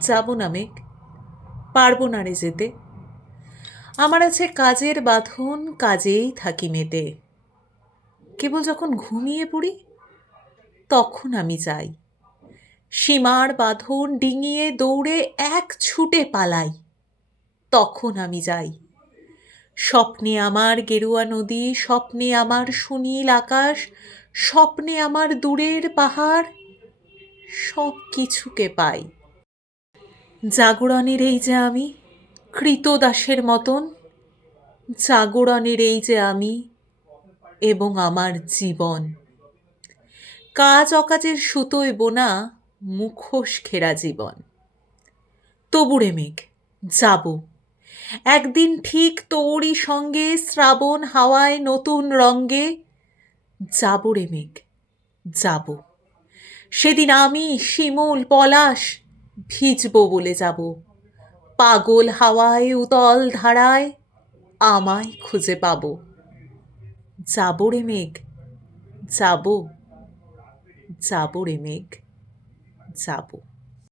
যাব না মেঘ, পারবো না রে যেতে। আমার আছে কাজের বাঁধন, কাজেই থাকি মেতে। কেবল যখন ঘুমিয়ে পড়ি তখন আমি যাই। সীমার বাঁধন ডিঙিয়ে দৌড়ে এক ছুটে পালাই, তখন আমি যাই। স্বপ্নে আমার গেরুয়া নদী, স্বপ্নে আমার সুনীল আকাশ, স্বপ্নে আমার দূরের পাহাড়, সব কিছুকে পাই। জাগরণের এই যে আমি, কৃতদাসের মতন, জাগরণের এই যে আমি এবং আমার জীবন। কাজ অকাজের সুতোয় বোনা মুখোশ ঘেরা জীবন। তবুরে মেঘ, যাব একদিন ঠিক তোরই সঙ্গে, শ্রাবণ হাওয়ায় নতুন রঙ্গে। যাব রে মেঘ, যাব। সেদিন আমি শিমুল পলাশ ভিজব বলে যাব। পাগল হাওয়ায় উতল ধারায় আমায় খুঁজে পাব। যাব রে মেঘ, যাব, যাব রে মেঘ, যাব।